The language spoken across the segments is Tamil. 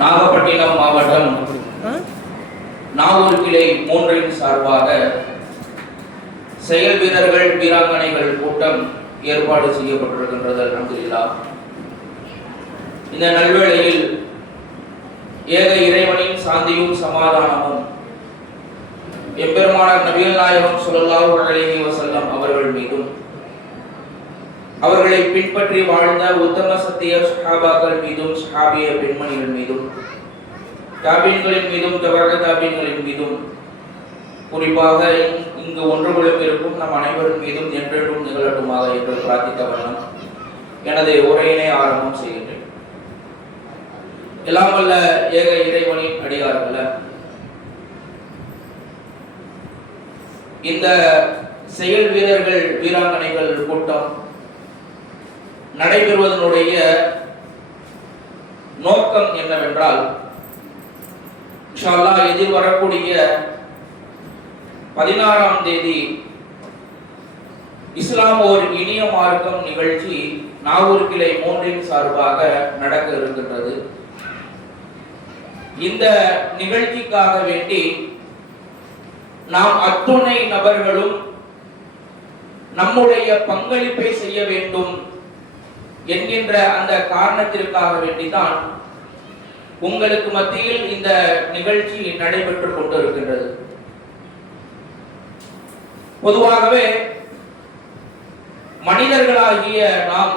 நாகப்பட்டினம் மாவட்டம் நாகூர் கிளை 3 சார்பாக செயல் வீரர்கள் வீராங்கனைகள் கூட்டம் ஏற்பாடு செய்யப்பட்டிருக்கின்றது. அல்ஹம்துலில்லாஹ். இந்த நல்வேளையில் ஏக இறைவனின் சாந்தியும் சமாதானமும் எம்பெருமானார் நபிகள் நாயகம் ஸல்லல்லாஹு அலைஹி வஸல்லம் அவர்கள் மீதும் அவர்களை பின்பற்றி வாழ்ந்த உத்தம சத்திய சஹாபாக்கள் மீதும் சஹாபிய பெண்மணிகள் மீதும் தாபீன்களின் மீதும் தபஅ தாபீன்களின் மீதும் குறிப்பாக இங்கு ஒன்று குழுமி இருக்கும் நம் அனைவரின் மீதும் என்றென்றும் நிகழட்டுமாக என்று பிரார்த்தித்த வண்ணம் எனது உரையினை ஆரம்பம் செய்கின்றேன். எல்லாம் வல்ல ஏக இறைவனின் அடியார்களே, இந்த செயல் வீரர்கள் வீராங்கனைகள் கூட்டம் நடைபெறுவதனுடைய நோக்கம் என்னவென்றால், இன்ஷா அல்லாஹ் எதிர்வரக்கூடிய 16ஆம் தேதி இஸ்லாம் ஓர் இனிய மார்க்கம் நிகழ்ச்சி நாகூர் கிளை 3 சார்பாக நடக்க இருக்கின்றது. இந்த நிகழ்ச்சிக்காக வேண்டி நாம் அத்துணை நபர்களும் நம்முடைய பங்களிப்பை செய்ய வேண்டும் என்கின்ற அந்த காரணத்திற்காக வேண்டிதான் உங்களுக்கு மத்தியில் இந்த நிகழ்ச்சி நடைபெற்றுக் கொண்டிருக்கின்றது. பொதுவாகவே மனிதர்களாகிய நாம்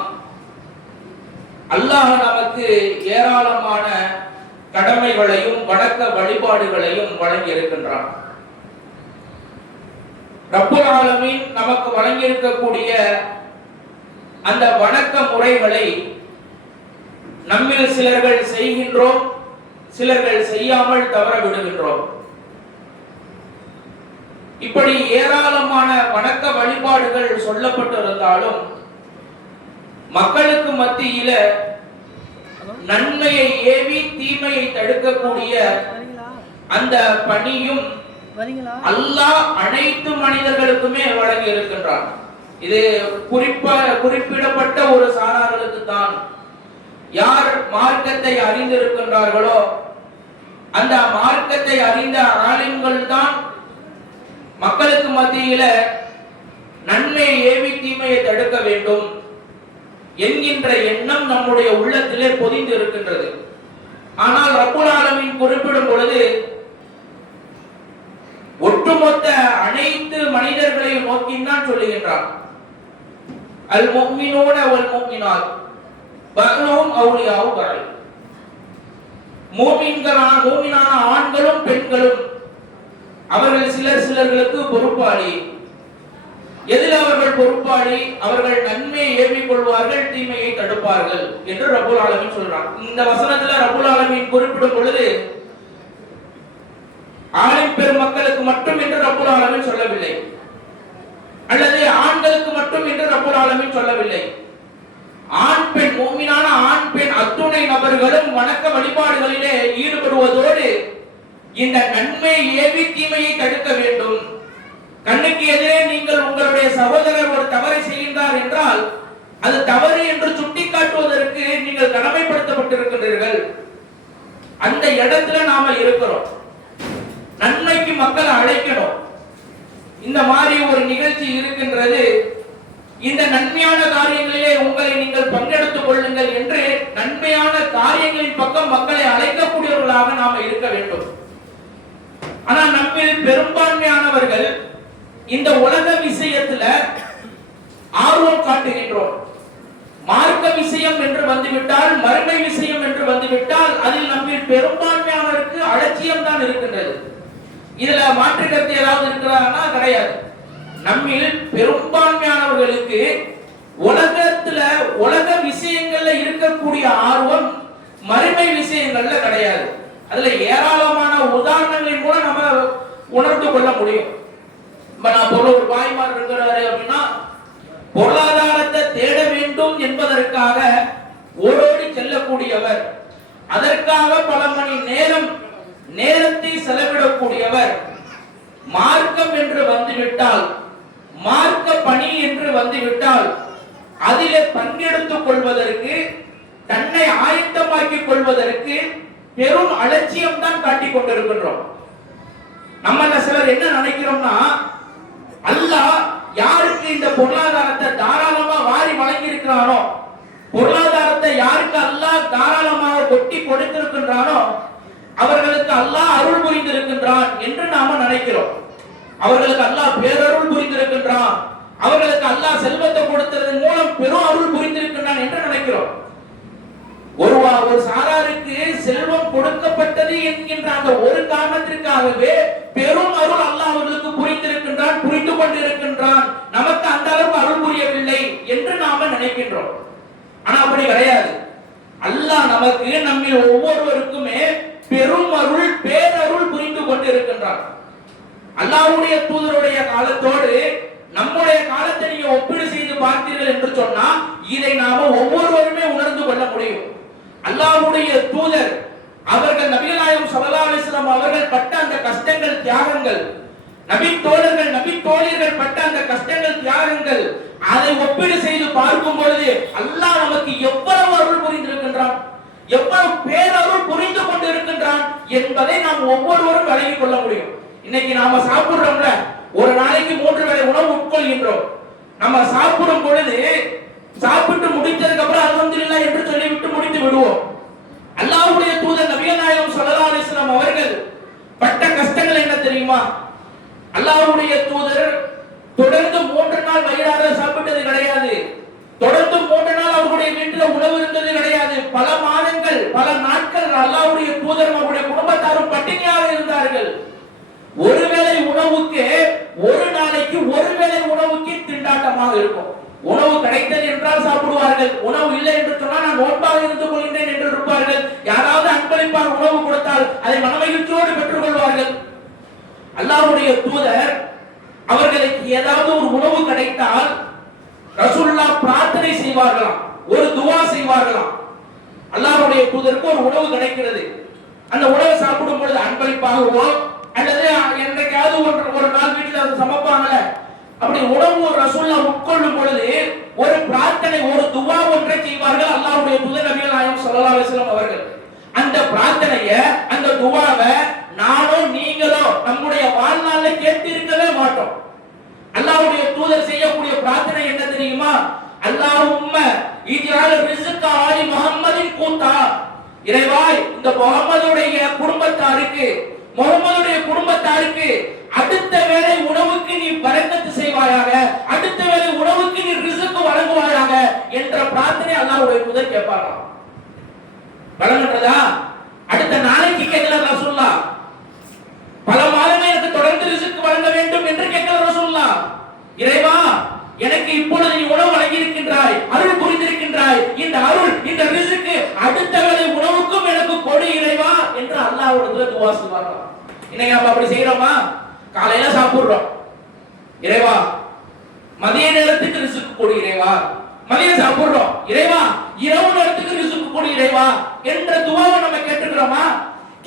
அல்லாஹ் நமக்கு ஏராளமான கடமைகளையும் வணக்க வழிபாடுகளையும் வழங்கி இருக்கின்றான். ரப்புல் ஆலமீன் நமக்கு வழங்கி இருக்கக்கூடிய அந்த வணக்க முறைகளை நம்மில் சிலர்கள் செய்கின்றோம், சிலர்கள் செய்யாமல் தவற விடுகின்றோம். இப்படி ஏராளமான வணக்க வழிபாடுகள் சொல்லப்பட்டிருந்தாலும் மக்களுக்கு மத்தியில நன்மையை ஏவி தீமையை தடுக்கக்கூடிய அந்த பணியும் அல்லாஹ் அனைத்து மனிதர்களுக்குமே வழங்கி இருக்கின்றான். இது குறிப்பிடப்பட்ட ஒரு சாரார்களுக்கு தான். யார் மார்க்கத்தை அறிந்திருக்கின்றார்களோ அந்த மார்க்கத்தை அறிந்த ஆலிம்கள் தான் மக்களுக்கு மத்தியில நன்மையை ஏவி தீமையை தடுக்க வேண்டும் என்கின்ற எண்ணம் நம்முடைய உள்ளத்திலே பொதிந்து இருக்கின்றது. ஆனால் ரப்புல் ஆலமீன் குறிப்பிடும் பொழுது ஒட்டுமொத்த அனைத்து மனிதர்களையும் நோக்கித்தான் சொல்லுகின்றான். அல் முஃமினூன வல் முஃமினாத் பஅதுஹும் அவுலியாஉ பஅத். மூமினான ஆண்களும் பெண்களும் அவர்கள் சிலர்களுக்கு பொறுப்பாளி. எதில் அவர்கள் பொறுப்பாளி? அவர்கள் நன்மையை ஏவிக் கொள்வார்கள், தீமையை தடுப்பார்கள் என்று ரப்புல் ஆலமீன் சொல்றான். இந்த வசனத்துல ரப்புல் ஆலமீன் குறிப்பிடும் பொழுது ஆலிம் பெருமக்களுக்கு மட்டும் என்று ரப்புல் ஆலமீன் சொல்லவில்லை, அல்லது ஆண்களுக்கு மட்டும் என்று ரப்புல் ஆலமீன் சொல்லவில்லை. ஆண் பெண் மூமினான ஆண் பெண் அத்துணை நபர்களும் வணக்க வழிபாடுகளிலே ஈடுபடுவதோடு இந்த நன்மை ஏவி தீமையை தடுக்க வேண்டும். கண்ணுக்கு எதிரே நீங்கள் உங்களுடைய சகோதரர் ஒரு தவறை செய்கின்றார் என்றால் அது தவறு என்று சுட்டிக்காட்டுவதற்கு நீங்கள் கடமைப்படுத்தப்பட்டிருக்கின்றீர்கள். அந்த இடத்துல நாம இருக்கிறோம். நன்மைக்கு மக்களை அழைக்கணும். இந்த மாதிரி ஒரு நிகழ்ச்சி இருக்கின்றது, இந்த நன்மையான காரியங்களிலே உங்களை நீங்கள் பங்கெடுத்துக் கொள்ளுங்கள் என்று நன்மையான காரியங்களின் பக்கம் மக்களை அழைக்கக்கூடியவர்களாக நாம இருக்க வேண்டும். ஆனா நம்மில் பெரும்பான்மையானவர்கள் இந்த உலக விஷயத்துல ஆர்வம் காட்டுகின்றோம். மார்க்க விஷயம் என்று வந்துவிட்டால், மறுமை விஷயம் என்று வந்துவிட்டால் அதில் நம்மில் பெரும்பான்மையானவருக்கு அலட்சியம் தான் இருக்கின்றது. இதுல மாற்று கருத்து ஏதாவது இருக்கிறாங்கன்னா கிடையாது. நம்மில் பெரும்பான்மையானவர்களுக்கு உலகத்துல உலக விஷயங்கள்ல இருக்கக்கூடிய ஆர்வம் மறுமை விஷயங்கள்ல கிடையாது. அதுல ஏராளமான உதாரணங்களின் கூட நம்ம உணர்ந்து கொள்ள முடியும். நான் ஒரு பாய்மார் இருக்கிறாரு அப்படின்னா பொருளாதாரத்தை தேட வேண்டும் என்பதற்காக ஓடோடி செல்லக்கூடியவர், அதற்காக பல மணி நேரத்தை செலவிடக்கூடியவர். மார்க்கம் என்று வந்துவிட்டால், மார்க்க பணி என்று வந்துவிட்டால் அதிலே பங்கெடுத்துக் கொள்வதற்கு தன்னை ஆயத்தமாக்கிக் கொள்வதற்கு பெரும் அலட்சியம் தான் காட்டிக் கொண்டிருக்கின்றோம். நம்மள சிலர் என்ன நினைக்கிறோம்னா, அல்லாஹ் யாருக்கு இந்த பொருளாதாரத்தை தாராளமா வாரி வழங்கி இருக்கிறானோ, பொருளாதாரத்தை யாருக்கு அல்லாஹ் தாராளமாக கொட்டி கொடுத்திருக்கின்றானோ அவர்களுக்கு அல்லாஹ் அருள் புரிந்திருக்கின்றான் என்று நாம நினைக்கிறோம். அவர்களுக்கு அல்லாஹ் பேரருள் புரிந்திருக்கின்றான், அவர்களுக்கு அல்லாஹ் செல்வத்தை கொடுத்ததன் மூலம் பெரும் அருள் புரிந்திருக்கின்றான் என்று நினைக்கிறோம். ஒரு சாராருக்கு செல்வம் கொடுக்கப்பட்டது என்கின்ற அந்த ஒரு காரணத்திற்காகவே பெரும் அருள் அல்லாஹ் அவர்களுக்கு புரிந்திருக்கின்றான், புரிந்து கொண்டிருக்கின்றான். நமக்கு அந்த அளவுக்கு அருள் புரியவில்லை என்று நாம நினைக்கின்றோம். ஆனா அப்படி கிடையாது. அல்லாஹ் நமக்கு நம்மில் ஒவ்வொருவருக்குமே பெரும் அருள் பேரருள் புரிந்து கொண்டிருக்கின்றான். அல்லாஹ்வுடைய தூதருடைய காலத்தோடு நம்முடைய காலத்தை நீங்க ஒப்பீடு செய்து பார்த்தீர்கள் என்று சொன்னா இதை நாம ஒவ்வொருவருமே உணர்ந்து கொள்ள முடியும். அல்லாஹ்வுடைய தூதர் அவர்கள் நபிகள் நாயகம் ஸல்லல்லாஹு அலைஹி வஸல்லம் அவர்கள் பட்ட அந்த கஷ்டங்கள், தியாகங்கள், நபி தோழர்கள், நபி தோழியர்கள் பட்ட அந்த கஷ்டங்கள், தியாகங்கள், அதை ஒப்பீடு செய்து பார்க்கும் பொழுது அல்லாஹ் நமக்கு எவ்வளவு அருள் புரிந்திருக்கின்றான், எவ்வளவு பேரருள் புரிந்து கொண்டு இருக்கின்றான் என்பதை நாம் ஒவ்வொருவரும் விளங்கிக் கொள்ள முடியும். இன்னைக்கு நாம சாப்பிடுறோம்ல, ஒரு நாளைக்கு 3 வேளை உணவு உட்கொள்கின்றோம். நம்ம சாப்பிடும் பொழுது சாப்பிட்டு முடித்ததுக்கு அப்புறம் அல்ஹம்துலில்லாஹ் என்று சொல்லிவிட்டு முடித்து விடுவோம். அல்லாஹ்வுடைய தூதர் நபிகள் நாயகம் ஸல்லல்லாஹு அலைஹி வஸல்லம் அவர்கள் பட்ட கஷ்டங்கள் என்ன தெரியுமா? அல்லாஹ்வுடைய தூதர் தொடர்ந்து 3 நாள் வயிறார சாப்பிட்டது கிடையாது. தொடர்ந்து 3 நாள் அவருடைய வீட்டில் உணவு இருந்தது கிடையாது. பல மாதங்கள், பல நாட்கள் அல்லாஹ்வுடைய தூதர் அவருடைய குடும்பத்தாரும் பட்டினியாக இருந்தார்கள். ஒருவேளை உணவுக்கு, ஒரு நாளைக்கு ஒருவேளை உணவுக்கு திண்டாட்டமாக இருக்கும். உணவு கிடைத்தது என்றால் சாப்பிடுவார்கள், உணவு இல்லை என்று சொன்னால் நான் நோன்பாக இருந்து கொள்கின்றேன் என்று இருப்பார்கள். யாராவது அன்பளிப்பாக உணவு கொடுத்தால் அதை மனமகிழ்ச்சியோடு பெற்றுக் கொள்வார்கள். அல்லாஹ்வுடைய தூதர் அவர்களுக்கு ஏதாவது ஒரு உணவு கிடைத்தால் ரசூலுல்லாஹ் பிரார்த்தனை செய்வார்களாம், ஒரு துஆ செய்வார்களாம். அல்லாஹ்வுடைய தூதருக்கு ஒரு உணவு கிடைக்கிறது, அந்த உணவை சாப்பிடும் பொழுது அன்பளிப்பாகவோ அல்லது என்றைக்காவது ஒரு நாள் வீட்டில் அதை சமைப்பாங்கல்ல, அப்படி உணவு ரசூலுல்லாஹ் உட்கொள்ளும் பொழுது ஒரு பிரார்த்தனை, ஒரு துஆ ஒன்றை செய்வார்கள் அல்லாஹ்வுடைய தூதர் நபிகள் நாயகம் ஸல்லல்லாஹு அலைஹி வஸல்லம் அவர்கள். அந்த பிரார்த்தனையை, அந்த துஆவை நானோ நீங்களோ நம்முடைய வாழ்நாள்ல கேட்டு இருக்கவே மாட்டோம். அல்லாஹ்வுடைய தூதர் செய்யக்கூடிய பிரார்த்தனை என்ன தெரியுமா? அல்லாஹும்ம இஜ்அல் ரிஸ்க ஆலி முஹம்மதின் கூத்தா, இறைவா இந்த முஹம்மதுடைய குடும்பத்தாருக்கு, முஹம்மதுடைய குடும்பத்தாருக்கு அடுத்த வேளை உணவுக்கு நீ பரக்கத்து செய்வாயாக, அடுத்த வேளை உணவுக்கு நீ ரிஸ்க் வழங்குவாயாக என்ற பிரார்த்தனை அல்லாஹ்வுடைய தூதர் கேட்பாராம். வழங்குறதா? அடுத்த நாளைக்கு கேட்கல ரசூலுல்லாஹ், பல மாதங்கள் எனக்கு தொடர்ந்து ரிஸ்க் வழங்க வேண்டும் என்று கேட்கல ரசூலுல்லாஹ். இறைவா எனக்கு இப்பொழுது நீ உணவு வழங்கி இருக்கின்றாய், அருள் புரிந்திருக்கின்றாய், இந்த அருள், இந்த ரிஸ்க் அடுத்த வேளை உணவுக்கும் எனக்கு கொடு இறைவா என்று அல்லாஹ்வுடைய துஆ செய்வாங்க. இன்னைக்கு நம்ம அப்படி செய்யறோமா? காலையில சாப்பிடுறோம், இறைவா மதிய நேரத்துக்கு ரிஸ்க் கொடு இறைவா, மதியம் சாப்பிடுறோம், இறைவா இரவு நேரத்துக்கு ரிஸ்க் கொடு இறைவா என்ற துஆவை நம்ம கேட்டுக்கிறோமா?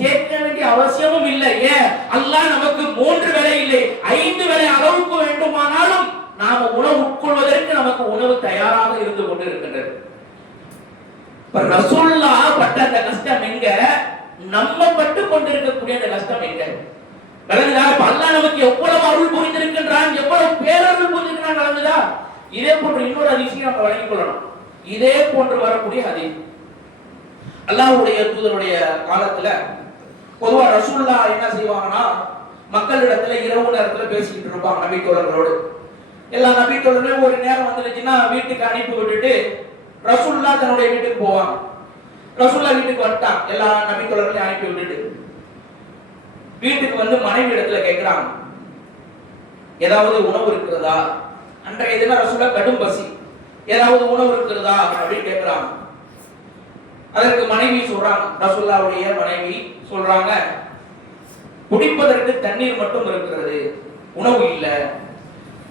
கேட்க வேண்டிய அவசியமும் இல்லை. ஏன்? அல்லாஹ் நமக்கு 3 வேளை இல்லை, 5 வேளை அளவுக்கு வேண்டுமானாலும் நாம உணவு உட்கொள்வதற்கு நமக்கு உணவு தயாராக இருந்து கொண்டிருக்கின்றது. ரசூலுல்லாஹ் பட்ட அந்த கஷ்டம் எங்க? நம்ம பட்டு கொண்டிருக்கக்கூடிய அந்த கஷ்டம் எங்க? விளங்குதா? அல்லாஹ் நமக்கு எவ்வளவு அருள் புரிந்திருக்கின்றான், எவ்வளவு பேரருள் புரிந்திருக்கிறான், விளங்குதா? இதே போன்று இன்னொரு ஹதீஸை நம்ம வழங்கிக் கொள்ளணும். இதே போன்று வரக்கூடிய ஹதீஸ் அல்லாஹ்வுடைய தூதருடைய காலத்துல பொதுவா ரசூலுல்லாஹ் என்ன செய்வாங்கன்னா, மக்களிடத்துல இரவு நேரத்துல பேசிக்கிட்டு இருப்பாங்க நபி தோழர்களோடு. எல்லா நபி தோழர்களும் ஒரு நேரம் வந்துருச்சுன்னா வீட்டுக்கு அனுப்பி விட்டுட்டு ரசூலுல்லாஹ் தன்னுடைய வீட்டுக்கு போவாங்க. ரசூலுல்லாஹ் வீட்டுக்கு வந்துட்டாங்க, எல்லா நபி தோழர்களையும் அனுப்பி விட்டுட்டு வீட்டுக்கு வந்து மனைவி இடத்துல கேட்கிறாங்க, ஏதாவது உணவு இருக்கிறதா? அன்றைய தினம் ரசூலுல்லாஹ் கடும் பசி, ஏதாவது உணவு இருக்கிறதா அப்படின்னு கேட்கிறாங்க. அதற்கு மனைவி சொல்றாங்க, ரசூலுல்லாஹ்வுடைய மனைவி சொல்றாங்க, குடிப்பதற்கு தண்ணீர் மட்டும் இருக்கிறது, உணவு இல்ல.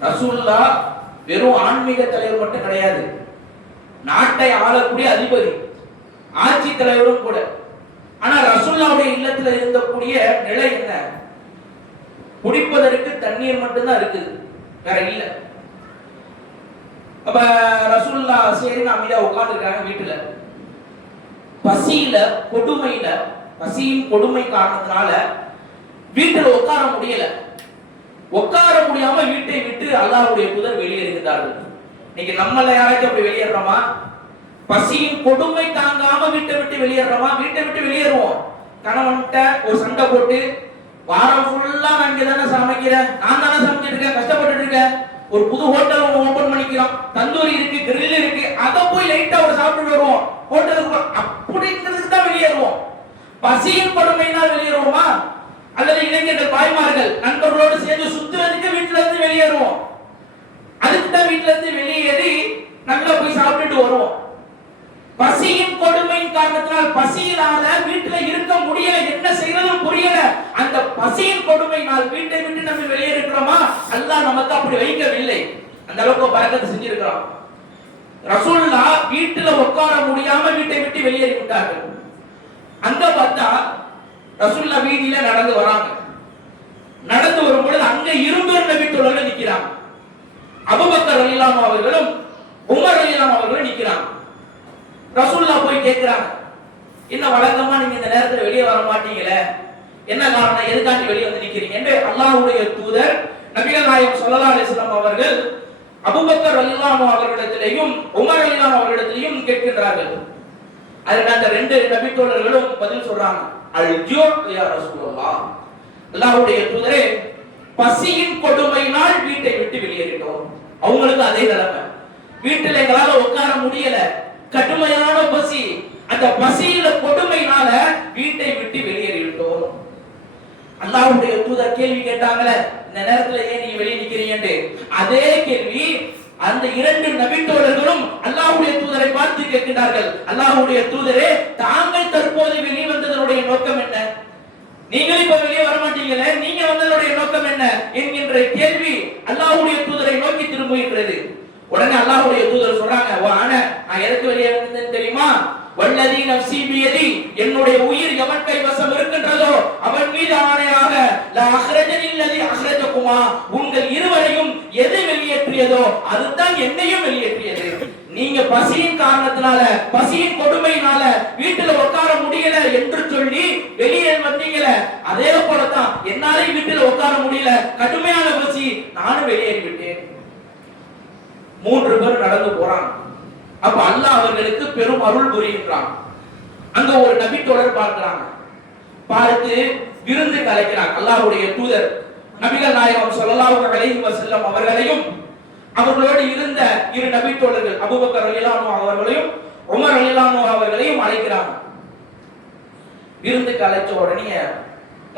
ரசூலுல்லாஹ் வெறும் ஆன்மீக தலைவர் மட்டும் கிடையாது, நாட்டை ஆளக்கூடிய அதிபதி, ஆட்சி தலைவரும் கூட. ஆனா ரசூலுல்லாஹ்வுடைய இல்லத்துல இருந்தக்கூடிய நிலை என்ன? குடிப்பதற்கு தண்ணீர் மட்டும்தான் இருக்குது, வேற இல்ல. அப்ப ரசூலுல்லாஹ் சரி அமைதியா உட்கார்ந்துருக்காங்க வீட்டுல. பசியில கொடுமையில பசியின் கொடுமை காரணத்தினால வீட்டில் உட்கார முடியல. உட்கார முடியாம வீட்டை விட்டு அல்லாஹ்வுடைய தூதர் வெளியேறுகிறார்கள். இன்னைக்கு நம்மள யாராச்சும் அப்படி வெளியேறோமா? பசியின் கொடுமை தாங்காம வீட்டை விட்டு வெளியேறோமா? வீட்டை விட்டு வெளியேறுவோம். கணவன்கிட்ட ஒரு சண்டை போட்டு வாரம் ஃபுல்லா நான் இங்க தானே சமைக்கிறேன், நான் தானே சமைச்சிட்டு இருக்கேன், கஷ்டப்பட்டு இருக்கேன், ஒரு புது ஹோட்டல் ஓபன் பண்ணிக்கிறோம், தந்தூரி இருக்கு, கிரில் இருக்கு, அதை போய் லைட்டா ஒரு சாப்பிட்டு வருவோம், ஹோட்டலுக்கு அப்படிங்கிறதுக்கு தான் வெளியேறுவோம். பசியின் கொடுமையினால் வெளியேறுவோமா? அல்லது இளைஞர்கள் பாய்மார்கள் நண்பர்களோடு சேர்ந்து சுத்துறதுக்கு வீட்டுல இருந்து வெளியேறுவோம். அதுக்கு தான் வீட்டுல இருந்து வெளியேறி நல்லா போய் சாப்பிட்டுட்டு வருவோம். பசியின் கொடுமையின் காரணத்தினால் பசியினால வீட்டுல இருக்க முடியல, என்ன செய்யறதும் புரியல. அந்த பசியின் கொடுமையினால் வீட்டை விட்டு நம்ம வெளியே இருக்கிறோமா? அல்லாஹ் நமக்கு அப்படி வைக்கவில்லை. அந்த அளவுக்கு பரக்கத்து செஞ்சிருக்கிறோம். ரசூலுல்லாஹ் வீட்டுல உட்கார முடியாம வீட்டை விட்டு வெளியேறி விட்டார்கள். அங்க பார்த்தா ரசூலுல்லாஹ் வீதியில நடந்து வராங்க. நடந்து வரும்பொழுது அங்க இரும்பர் நபி தோழர்கள் நிக்கிறாங்க. அபூபக்கர் ரலியல்லாஹு அவர்களும் உமர் ரலியல்லாஹு அவர்களும் நிக்கிறாங்க. ரசூலுல்லாஹ் போய் கேக்குறாங்க, என்ன வழக்கமா நீங்க இந்த நேரத்துல வெளியே வர மாட்டீங்களே, என்ன காரணம், எதுக்காண்டி வெளியே வந்து நிக்கிறீங்க என்று அல்லாஹ்வுடைய தூதர் நபிகள் நாயகம் ஸல்லல்லாஹு அலைஹி வஸல்லம் அவர்கள் அபூபக்கர் ரலியல்லாஹு அவர்களிடத்திலேயும் உமர் ரலியல்லாஹு அவர்களிடத்திலேயும் கேட்கின்றார்கள். அதற்கு அந்த ரெண்டு நபி தோழர்களும் பதில் சொல்றாங்க, அல் ஜூ யா ரசூலுல்லாஹ், அல்லாஹ்வுடைய தூதரே பசியின் கொடுமையினால் வீட்டை விட்டு வெளியேறிட்டோம். அவங்களுக்கு அதே நிலைமை, வீட்டில் எங்களால உட்கார முடியல, கடுமையான பசி, அந்த பசியில கொடுமையினால வீட்டை விட்டு வெளியேறிட்டோம். அல்லாஹ்வுடைய தூதர் கேள்வி கேட்டாங்களே, இந்த நேரத்துல ஏன் நீங்க வெளியே நிக்கிறீங்க, அதே கேள்வி அந்த இரண்டு நபி தோழர்களும் அல்லாஹ்வுடைய தூதரை பார்த்து கேட்கிறார்கள். அல்லாஹ்வுடைய தூதரே, தாங்கள் தற்போது வெளியே வந்ததனுடைய நோக்கம் என்ன? நீங்கள் இப்ப வெளியே வர மாட்டீங்களே, நீங்க வந்ததனுடைய நோக்கம் என்ன என்கின்ற கேள்வி அல்லாஹ்வுடைய தூதரை நோக்கி திரும்புகின்றது. உடனே அல்லாஹ்வுடைய தூதர் சொல்றாங்க, நான் எதுக்கு வெளியே வந்தேன்னு தெரியுமா? வல்லதி நஃப்ஸி பியதி, என்னுடைய உயிர் எவன் கைவசம் இருக்கின்றதோ அவன் மீது ஆணையாக, லா அஹ்ரஜனி அல்லதி அஹ்ரஜகுமா, உங்கள் இருவரையும் எது வெளியேற்றியதோ அதுதான் என்னையும் வெளியேற்றியது. நீங்க பசியின் காரணத்தினால, பசியின் கொடுமையினால வீட்டுல உட்கார முடியல என்று சொல்லி வெளியே வந்தீங்களே, அதே போலதான் என்னாலே வீட்டுல உட்கார முடியல, கடுமையான பசி, நானும் வெளியேறி விட்டேன். 3 பேர் நடந்து போறாங்க. அப்ப அல்லாஹ் அவர்களுக்கு பெரும் அருள் புரிகின்றான். அங்க ஒரு நபி தோழர் பார்க்கிறாங்க, பார்த்து விருந்து கலைக்கிறாங்க. அல்லாஹ்வுடைய தூதர் நபிகள் நாயகம் ஸல்லல்லாஹு அலைஹி வஸல்லம் அவர்களையும் அவர்களோடு இருந்த இரு நபி தோழர்கள் அபூபக்கர் ரலியல்லாஹு அவர்களையும் உமர் ரலியல்லாஹு அவர்களையும் அழைக்கிறாங்க. விருந்துக்கு அழைச்ச உடனே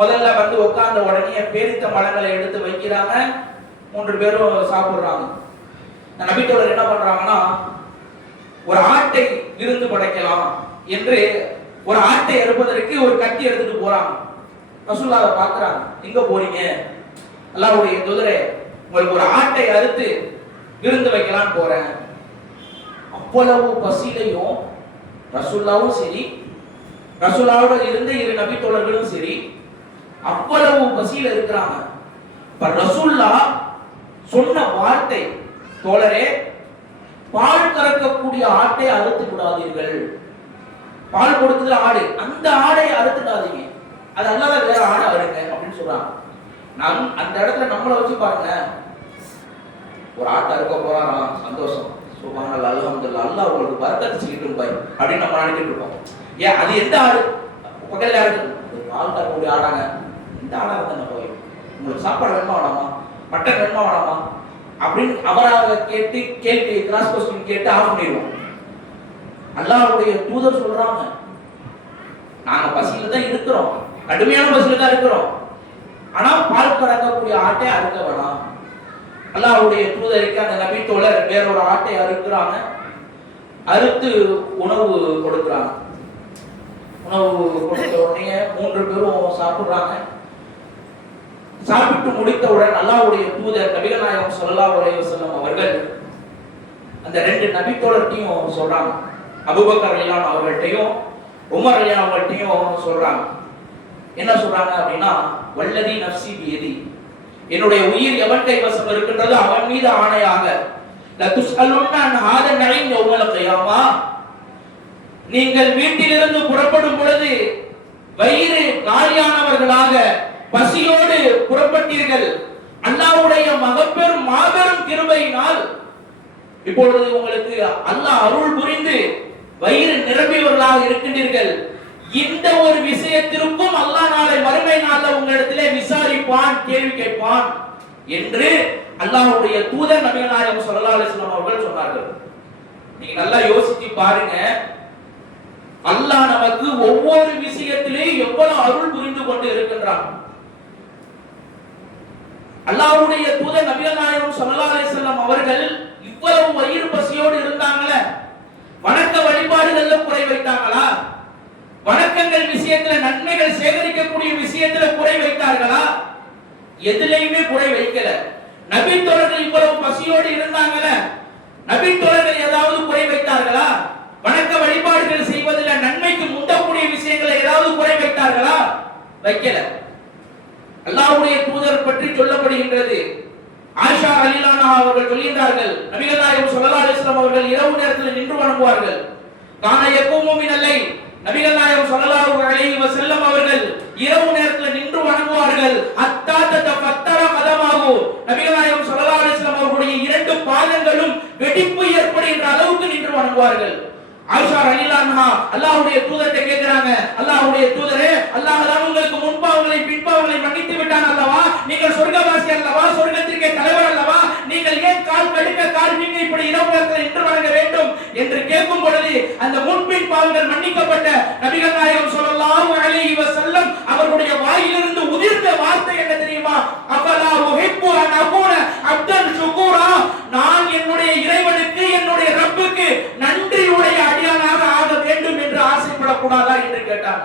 முதல்ல வந்து உட்கார்ந்த உடனே பேரித்த பழங்களை எடுத்து வைக்கிறாங்க. 3 பேரும் சாப்பிடுறாங்க. நபி தோழர் என்ன பண்றாங்கன்னா, ஒரு ஆட்டை விருந்து படைக்கலாம் என்று ஒரு ஆட்டை அறுப்பதற்கு ஒரு கத்தி எடுத்துட்டு போறாங்க. ரசூலுல்லாஹ் பார்க்கறாங்க, எங்க போறீங்க? அல்லாஹ்வுடைய தூதரே, உங்களுக்கு ஒரு ஆட்டை அறுத்து விருந்து வைக்கலாம் போறேன். அவ்வளவு பசியிலையும் ரசூலுல்லாஹ்வும் சரி, ரசூலுல்லாஹ்வோட இருந்த இரு நபி தோழர்களும் சரி, அவ்வளவு பசியில இருக்கிறாங்க. இப்ப ரசூலுல்லாஹ் சொன்ன வார்த்தை, தோழரே, பால் கறக்கக்கூடிய ஆட்டை அறுத்து விடாதீர்கள். பால் கொடுக்குற ஆடு, அந்த ஆடை அறுத்துடாதீங்க, அது அல்லாத வேற ஆடை அறுங்க அப்படின்னு சொல்றாங்க. அந்த இடத்துல நம்மளை வச்சு பாருங்க, ஒரு ஆட்டை அறுக்க போறாராம், சந்தோஷம், சுப்ஹானல்லாஹ், அல்ஹம்துலில்லாஹ், அல்லாஹ் உங்களுக்கு பரக்கத்து செய்யட்டும் பாய் அப்படின்னு நம்ம நினைச்சிட்டு இருக்கோம். ஏன் அது எந்த ஆடு? பக்கத்துல யாரு? பால் கறக்கக்கூடிய ஆடாங்க, இந்த ஆடா இருந்தா போய் உங்களுக்கு சாப்பாடு வேணுமா வேணாமா, மட்டன் வேணுமா வேணாமா அப்படின்னு அவராக கேட்டு கேள்வி கிராஸ் கொஸ்டின் கேட்டு ஆஃப் பண்ணிடுவோம். அல்லாஹ்வுடைய தூதர் சொல்றாங்க, நாங்க பசியில தான் இருக்கிறோம், கடுமையான பசியில தான் இருக்கிறோம், ஆனா பால் கறக்கக்கூடிய ஆட்டை அறுக்க வேணாம். அல்லாஹ்வுடைய தூதருக்கு அந்த நபி தோழர் வேறொரு ஆட்டை அறுக்கிறாங்க, அறுத்து உணவு கொடுக்குறாங்க. உணவு கொடுத்த உடனே 3 பேரும் சாப்பிடுறாங்க. சாப்பிட்டு முடித்தவுடன் அல்லாஹ்வுடைய தூதர் நபிகள் நாயகம் ஸல்லல்லாஹு அலைஹி வஸல்லம் அவர்கள் அந்த 2 நபி தோழர்ட்டையும் சொல்றாங்க, அபூபக்கர் ரலியல்லாஹு அவர்கள்ட்டையும் உமர் ரலியல்லாஹு அவர்கள்ட்டையும் சொல்றாங்க. என்ன சொல்றாங்க அப்படின்னா, வல்லதி நஃப்ஸி பியதி, என்னுடைய உயிர் எவன் கைவசம் இருக்கின்றதோ அவன் மீது ஆணையாக, லதுஸ்அலுன்ன அன் ஹாதா நঈம் யௌமல் கியாமா, நீங்கள் வீட்டிலிருந்து புறப்படும் பொழுது வயிறு காலியானவர்களாக பசியோடு புறப்பட்டீர்கள். அல்லாஹ்வுடைய மகப்பெரும் மாபெரும் கிருபையினால் இப்பொழுது உங்களுக்கு அல்லாஹ் அருள் புரிந்து வயிறு நிரம்பியவர்களாக இருக்கின்றீர்கள். இந்த ஒரு விஷயத்திற்கும் அல்லாஹ் நாளை மறுமை நாள்ல உங்களிடத்திலே விசாரிப்பான், கேள்வி கேட்பான் என்று அல்லாஹ்வுடைய தூதர் நபிகள் நாயகம் ஸல்லல்லாஹு அலைஹி வஸல்லம் அவர்கள் சொன்னார்கள். நீங்க நல்லா யோசிச்சு பாருங்க, அல்லாஹ் நமக்கு ஒவ்வொரு விஷயத்திலேயும் எவ்வளவு அருள் புரிந்து கொண்டு இருக்கின்றான். அல்லாஹ்வுடைய தூதர் நபிகள் நாயகம் ஸல்லல்லாஹு அலைஹி வஸல்லம் அவர்கள் இவ்வளவு வயிறு பசியோடு இருந்தாங்களே, வணக்க வழிபாடுகள்ல குறை வைத்தாங்களா? வணக்கங்கள் விஷயத்துல, நன்மைகள் சேகரிக்கக்கூடிய விஷயத்துல குறை வைத்தார்களா? எதிலையுமே குறை வைக்கல. நபி தோழர்கள் இவ்வளவு பசியோடு இருந்தாங்களே, நபி தோழர்கள் ஏதாவது குறை வைத்தார்களா? வணக்க வழிபாடுகள் செய்வதில் நன்மைக்கு முந்தக்கூடிய விஷயங்களை ஏதாவது குறை வைத்தார்களா? வைக்கல. அல்லாஹ்வுடைய தூதர் பற்றி சொல்லப்படுகின்றது. ஆயிஷா ரலியல்லாஹு அன்ஹா அவர்கள் சொல்கிறார்கள், நபிகள் நாயகம் ஸல்லல்லாஹு அலைஹி வஸல்லம் அவர்கள் இரவு நேரத்தில் நின்று வணங்குவார்கள். கான யகூமு மினல் லைல், நபிகள் நாயகம் ஸல்லல்லாஹு அலைஹி வஸல்லம் அவர்கள் இரவு நேரத்தில் நின்று வணங்குவார்கள். அத்தா தஃபத்தர கதமாஹு, நபிகள் நாயகம் ஸல்லல்லாஹு அலைஹி வஸல்லம் அவர்களுடைய இரண்டு பாதங்களும் வெடிப்பு ஏற்படுகின்ற அளவுக்கு நின்று வணங்குவார்கள். ஆயிஷா ரலியல்லாஹு அன்ஹா அல்லாஹ்வுடைய தூதர்கிட்ட கேக்குறாங்க, அல்லாஹ்வுடைய தூதரே, அல்லாஹ் தான் உங்களுக்கு முன்பாவங்களை பின்பாவங்களை மன்னித்து விட்டான் அல்லவா? நீங்கள் சொர்க்கவாசி அல்லவா? சொர்க்கத்திற்கே தலைவர் அல்லவா? நீங்கள் ஏன் கால் கடுக்க கால் நீங்க இப்படி இரவு நேரத்தில் நின்று வணங்க வேண்டும் என்று கேட்கும் பொழுது அந்த முன்பின் பாவங்கள் மன்னிக்கப்பட்ட நபிகள் நாயகம் ஸல்லல்லாஹு அலைஹி வஸல்லம் அவர்களுடைய வாயிலிருந்து உதிர்ந்த வார்த்தை என்ன தெரியுமா? அஃபலா உஹிப்பு அன் அகூன அப்தன் ஷுகூரா, நான் என்னுடைய இறைவனுக்கு, என்னுடைய ரப்புக்கு நன்றியுடைய அடியானாக ஆக வேண்டும் என்று ஆசைப்படக்கூடாதா என்று கேட்டார்.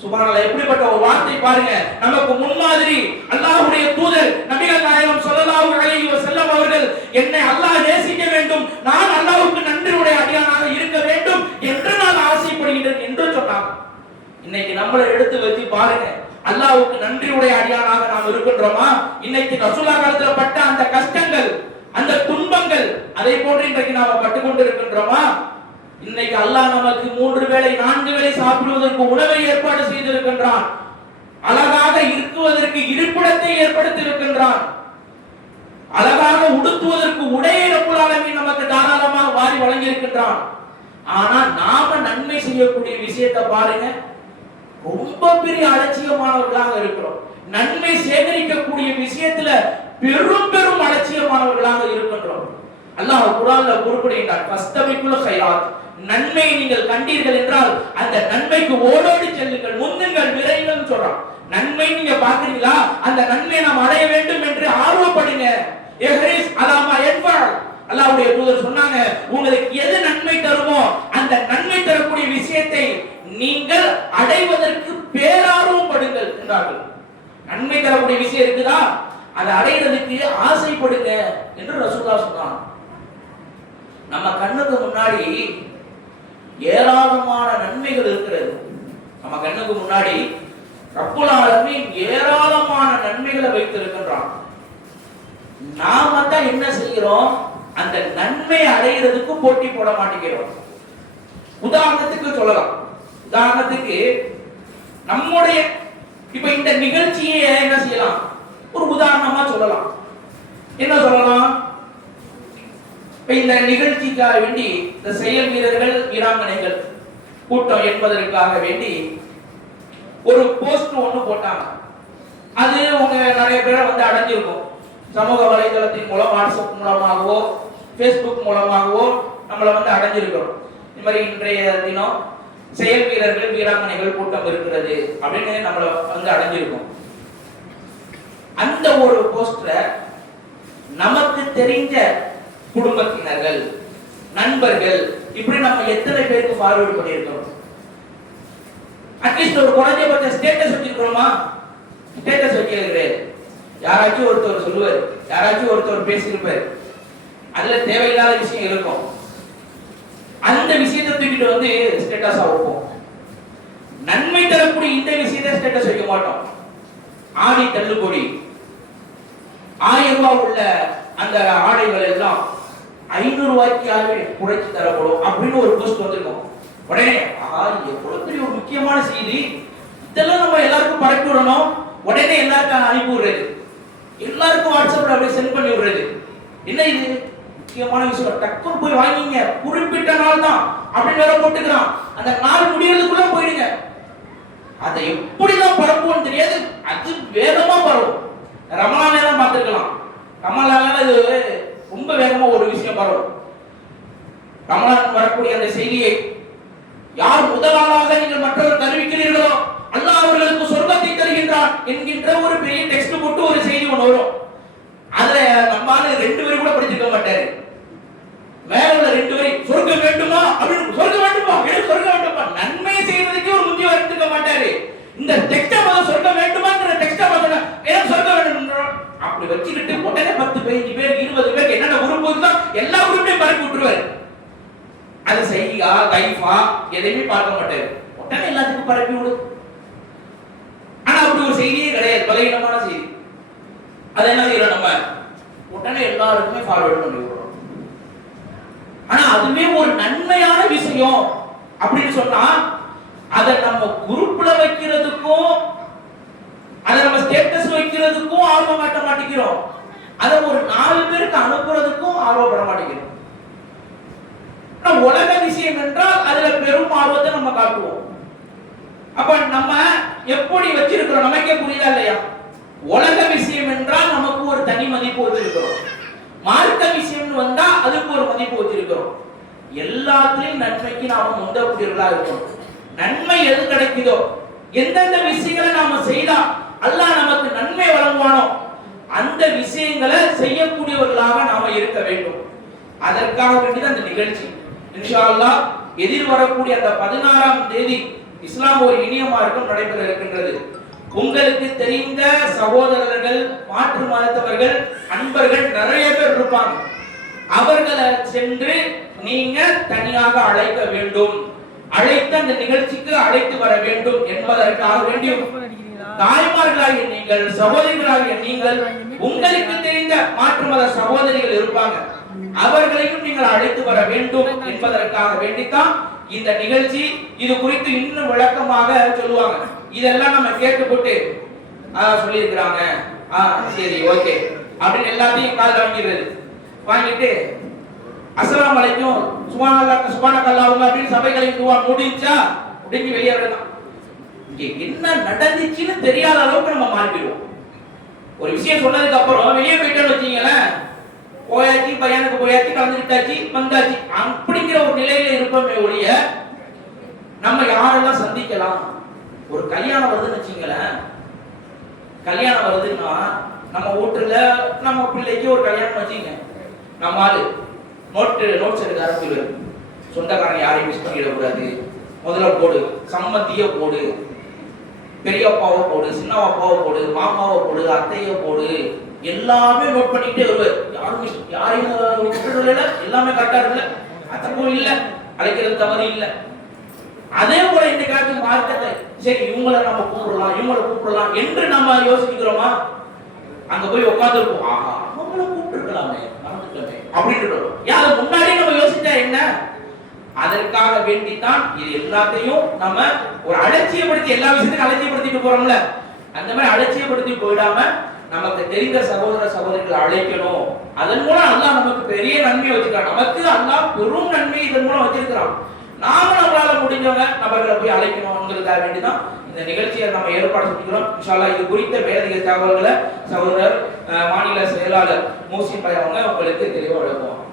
சுப்ஹானல்லாஹ், எப்படிப்பட்ட ஒரு வார்த்தை பாருங்க. நமக்கு முன்மாதிரி அல்லாஹ்வுடைய தூதர் நபிகள் நாயகம் ஸல்லல்லாஹு அலைஹி வஸல்லம் அவர்கள் என்னை அல்லாஹ் நேசிக்க வேண்டும், நான் அல்லாஹ்வுக்கு நன்றியுடைய அடியானாக இருக்க வேண்டும் என்று நான் ஆசைப்படுகிறேன் என்று சொன்னார். இன்னைக்கு நம்மளை எடுத்து வச்சு பாருங்க, அல்லாஹ்வுக்கு நன்றியுடைய அடியானாக நாம் இருக்கின்றோமா? இன்னைக்கு ரசூலுல்லாஹ் காலத்துல பட்ட அந்த கஷ்டங்கள், அந்த துன்பங்கள், அதை போன்று இன்றைக்கு நாம பட்டுக்கொண்டு இருக்கின்றோமா? இன்னைக்கு அல்லாஹ் நமக்கு 3 வேளை 4 வேளை சாப்பிடுவதற்கு உணவை ஏற்பாடு செய்திருக்கின்றான். அழகாக இருக்குவதற்கு இருப்பிடத்தை ஏற்படுத்தி இருக்கின்றான். அழகாக உடுத்துவதற்கு உடையை ரப்புல் ஆலமீன் நமக்கு தாராளமாக வாரி வழங்கி இருக்கின்றான். ஆனா நாம நன்மை செய்யக்கூடிய விஷயத்தை பாருங்க, ரொம்ப பெரிய அலட்சியமானவர்களாக இருக்கிறோம். நன்மை சேகரிக்கக்கூடிய விஷயத்துல பெரும் பெரும் அலட்சியமானவர்களாக இருக்கின்றோம். அல்லாஹ் குர்ஆன்ல குறிப்பிடுகிறார், ஃபஸ்தபிகுல் கைராத், நன்மை நீங்கள் கண்டீர்கள் என்றால் அந்த நன்மைக்கு ஓடோடி செல்லுங்கள், முந்துங்கள், விரைவுகள் சொல்றான். நன்மை நீங்க பாக்குறீங்களா? அந்த நன்மை நாம் அடைய வேண்டும் என்று ஆர்வப்படுங்க. எஹ்ரிஸ் அலாமா யன்ஃபஅ், அல்லாஹ்வுடைய தூதர் சொன்னாங்க, உங்களுக்கு எது நன்மை தருமோ அந்த நன்மை தரக்கூடிய விஷயத்தை நீங்கள் அடைவதற்கு பேரார்வப்படுங்கள் என்றார்கள். நன்மை தரக்கூடிய விஷயம் இருக்குதா, அதை அடைகிறதுக்கு ஆசைப்படுங்க என்று ரசூலுல்லாஹ் சொன்னாங்க. நம்ம கண்ணுக்கு முன்னாடி ஏராளமான நன்மைகள் இருக்கிறது. நம்ம கண்ணுக்கு முன்னாடி ரப்புல் ஆலமீன் ஏராளமான நன்மைகளை வைத்திருக்கின்றான். நாம தான் என்ன செய்கிறோம்? அந்த நன்மை அடைகிறதுக்கு போட்டி போட மாட்டேங்கிறோம். உதாரணத்துக்கு சொல்லலாம். உதாரணத்துக்கு நம்முடைய இப்ப இந்த நிகழ்ச்சியை என்ன செய்யலாம்? ஒரு உதாரணமா சொல்லலாம். என்ன சொல்லலாம்? இந்த நிகழ்ச்சிக்காக வேண்டி இந்த செயல் வீரர்கள், வீராங்கனைகள் கூட்டம் என்பதற்காக வேண்டி ஒரு போஸ்ட் ஒண்ணு போட்டாங்க. அது உங்க நிறைய பேரை வந்து அடைஞ்சிருக்கும். சமூக வலைதளத்தின் மூலம், வாட்ஸ்அப் மூலமாகவோ ஃபேஸ்புக் மூலமாகவோ நம்மளை வந்து அடைஞ்சிருக்கிறோம். இந்த மாதிரி இன்றைய தினம் செயல் வீரர்கள், வீராங்கனைகள் கூட்டம் இருக்கிறது அப்படின்னு நம்மளை வந்து அடைஞ்சிருக்கும். அந்த ஒரு போஸ்டர நமக்கு தெரிஞ்ச குடும்பத்தினர்கள், நண்பர்கள், இப்படி நம்ம எத்தனை பேருக்கு ஃபார்வர்ட் பண்ணியிருக்கிறோம்? அட்லீஸ்ட் ஒரு குறைஞ்சபட்ச ஸ்டேட்டஸ் வச்சிருக்கிறோமா? ஸ்டேட்டஸ் வைக்கிறது யாராச்சும் ஒருத்தர் சொல்லுவார், யாராச்சும் ஒருத்தர் பேசியிருப்பார், அதுல தேவையில்லாத விஷயம் இருக்கும். அந்த விஷயத்தை தூக்கிட்டு வந்து ஸ்டேட்டஸா வைப்போம். நன்மை தரக்கூடிய இந்த விஷயத்தை ஸ்டேட்டஸ் வைக்க மாட்டோம். ஆடி தள்ளுபடி 1000 ரூபாய் உள்ள அந்த ஆடைகள் எல்லாம் 500 ரூபாய்க்காக குறைச்சு தரப்படும் அப்படின்னு ஒரு போஸ்ட் வந்திருக்கும். உடனே எவ்வளவு பெரிய ஒரு முக்கியமான செய்தி, இதெல்லாம் நம்ம எல்லாருக்கும் பரப்பி விடணும். உடனே எல்லாருக்கும் அனுப்பி விடுறது, எல்லாருக்கும் வாட்ஸ்அப்ல அப்படியே சென்ட் பண்ணி விடுறது. என்ன இது முக்கியமான விஷயம், டக்குன்னு போய் வாங்கிங்க, குறிப்பிட்ட நாள் தான் அப்படின்னு வேற போட்டுக்கிறான். அந்த நாள் முடியறதுக்குள்ள போயிடுங்க. அதை எப்படிதான் பரப்புவோன்னு தெரியாது, அது வேகமா பரவும். ரமலானே தான் பார்த்துருக்கலாம், ரமலான இது ரொம்ப வேகமா ஒரு விஷயம் பரவும். ரமலான் வரக்கூடிய அந்த செய்தியை யார் முதலாளாக நீங்கள் மற்றவர் தெரிவிக்கிறீர்களோ அல்லாஹ் அவர்களுக்கு சொர்க்கத்தை தருகின்றான் என்கின்ற ஒரு பெரிய டெக்ஸ்ட் போட்டு ஒரு செய்தி ஒன்று வரும். அதுல நம்மால 2 வரி கூட படிச்சிருக்க மாட்டாரு. மேல உள்ள 2 வரி சொர்க்கம் வேண்டுமா அப்படின்னு, சொர்க்கம் வேண்டுமா, எனக்கு சொர்க்கம் வேண்டுமா, நன்மை செய்வதற்கு ஒரு முக்கியம் எடுத்துக்க மாட்டாரு. இந்த டெக்ஸ்ட பார்த்து சொர்க்கம் வேண்டுமாங்கிற டெக்ஸ்ட பார்த்து எனக்கு சொர்க்கம் வேண்டும் அப்படி வச்சுக்கிட்டு உடனே 10 15 பேர் 20 பேர் என்னென்ன உறுப்பு இருக்கோ எல்லா உறுப்பையும் பரப்பி விட்டுருவாரு. அது செய்யா கைஃபா எதையுமே பார்க்க மாட்டாரு, உடனே எல்லாத்துக்கும் பரப்பி விடு. ஆனா அப்படி ஒரு செய்தியே கிடையாது, பலவீனமான செய்தி. அது என்ன செய்யறோம், நம்ம உடனே எல்லாருக்குமே ஃபார்வர்ட் பண்ணி விடுறோம். ஆனா அதுவே ஒரு நன்மையான விஷயம் அப்படின்னு சொன்னா அதை நம்ம குரூப்ல வைக்கிறதுக்கும் அதை நம்ம ஸ்டேட்டஸ் வைக்கிறதுக்கும் ஆர்வம் காட்ட மாட்டேங்கிறோம். அதை ஒரு 4 பேருக்கு அனுப்புறதுக்கும் ஆர்வப்பட மாட்டேங்கிறோம். உலக விஷயம் என்றால் அதுல பெரும் ஆர்வத்தை நம்ம காட்டுவோம். அப்ப நம்ம எப்படி வச்சிருக்கிறோம் நமக்கே புரியுதா இல்லையா? உலக விஷயம் என்றால் நமக்கு ஒரு தனி மதிப்பு வச்சிருக்கிறோம், மார்க்க விஷயம் வந்தா அதுக்கு ஒரு மதிப்பு வச்சிருக்கிறோம். எல்லாத்திலையும் நன்மைக்கு நாம முந்தக்கூடியவர்களா இருக்கணும். நன்மை எது கிடைக்குதோ, எந்தெந்த விஷயங்களை நாம செய்தா அல்லாஹ் நமக்கு நன்மை வழங்குவானோ அந்த விஷயங்களை செய்யக்கூடியவர்களாக நாம இருக்க வேண்டும். அதற்காக வேண்டியது அந்த நிகழ்ச்சி. இன்ஷா அல்லாஹ் எதிர்வரக்கூடிய அந்த 16ஆம் தேதி இஸ்லாம் ஒரு இனிய மார்க்கம் நடைபெற இருக்கின்றது. உங்களுக்கு தெரிந்த சகோதரர்கள், மாற்று மதத்தவர்கள், அன்பர்கள் நிறைய பேர் இருப்பாங்க. அவர்களை சென்று நீங்க தனியாக அழைக்க வேண்டும், அழைத்து அந்த நிகழ்ச்சிக்கு அழைத்து வர வேண்டும் என்பதற்காக வேண்டியும் தாய்மார்களாகிய நீங்கள், சகோதரிகளாகிய நீங்கள், உங்களுக்கு தெரிந்த மாற்று மத சகோதரிகள் இருப்பாங்க, அவர்களையும் நீங்கள் அழைத்து வர வேண்டும் என்பதற்காக வேண்டித்தான் இந்த நிகழ்ச்சி. இது குறித்து இன்னும் விளக்கமாக சொல்லுவாங்க. இதெல்லாம் நம்ம கேட்டுப்பட்டு சொல்லியிருக்கிறாங்க, சரி ஓகே அப்படின்னு எல்லாத்தையும் கால் வாங்கிட்டு அஸ்ஸலாமு அலைக்கும் சுப்ஹானல்லாஹ் சுப்ஹானக்கல்லாஹ் அப்படின்னு சபைகளின் துவா முடிஞ்சா முடிஞ்சு வெளியேறதான். இங்க என்ன நடந்துச்சுன்னு தெரியாத அளவுக்கு நம்ம மாறிடுவோம். ஒரு விஷயம் சொன்னதுக்கு அப்புறம் வெளியே போயிட்டோம்னு வச்சீங்களேன், போயாச்சு, பையனுக்கு போயாச்சு, கலந்துக்கிட்டாச்சு, வந்தாச்சு அப்படிங்கிற ஒரு நிலையில இருப்போமே ஒழிய நம்ம யாரெல்லாம் சந்திக்கலாம். ஒரு கல்யாணம் வருதுன்னு வச்சீங்களேன், கல்யாணம் வருதுன்னா நம்ம வீட்டுல நம்ம பிள்ளைக்கு ஒரு கல்யாணம் வச்சுங்க, நம்ம ஆளு நோட்ஸ் எடுக்க ஆரம்பிடுவாரு. சொந்தக்காரன் யாரையும் மிஸ் பண்ணிடக்கூடாது, முதல்ல போடு, சம்மந்திய போடு, பெரியப்பாவை போடு, சின்னப்பாவை போடு, மாமாவை போடு, அத்தையை போடு, எல்லாமே நோட் பண்ணிக்கிட்டே வருவார். யாரையும் எல்லாமே கரெக்டா இருக்குல்ல, அத்தப்பும் இல்ல, அழைக்கிறது தவறு இல்ல. அதே போல இந்த காலத்து மார்க்கத்தை சரி இவங்களை நம்ம கூப்பிடலாம், இவங்களை கூப்பிடலாம் என்று நம்ம யோசிக்கிறோமா? அங்க போய் உட்கார்ந்து இருப்போம், ஆஹா அவங்கள கூப்பிட்டு இருக்கலாமே, மறந்துட்டோமே அப்படின்னு யாரு முன்னாடி நம்ம யோசிச்சா என்ன? அதற்காக வேண்டித்தான் இது எல்லாத்தையும் நம்ம ஒரு அலட்சியப்படுத்தி எல்லா விஷயத்தையும் அலட்சியப்படுத்திட்டு போறோம்ல, அந்த மாதிரி அலட்சியப்படுத்தி போயிடாம நமக்கு தெரிந்த சகோதர சகோதரிகளை அழைக்கணும். அதன் மூலம் அல்லாஹ் நமக்கு பெரிய நன்மை வச்சிருக்கான். நமக்கு அல்லாஹ் பெரும் நன்மை இதன் மூலம் வச்சிருக்கிறான். நாம நம்மளால முடிஞ்சவங்க நபர்களை போய் அழைக்கணும்ங்கிறதுக்காக வேண்டிதான் இந்த நிகழ்ச்சியை நம்ம ஏற்பாடு செஞ்சுக்கிறோம். இன்ஷா அல்லாஹ் இது குறித்த மேலதிக தகவல்களை சகோதரர் மாநில செயலாளர் மூசின் பாய் அவங்க உங்களுக்கு தெளிவாக வழங்குவாங்க.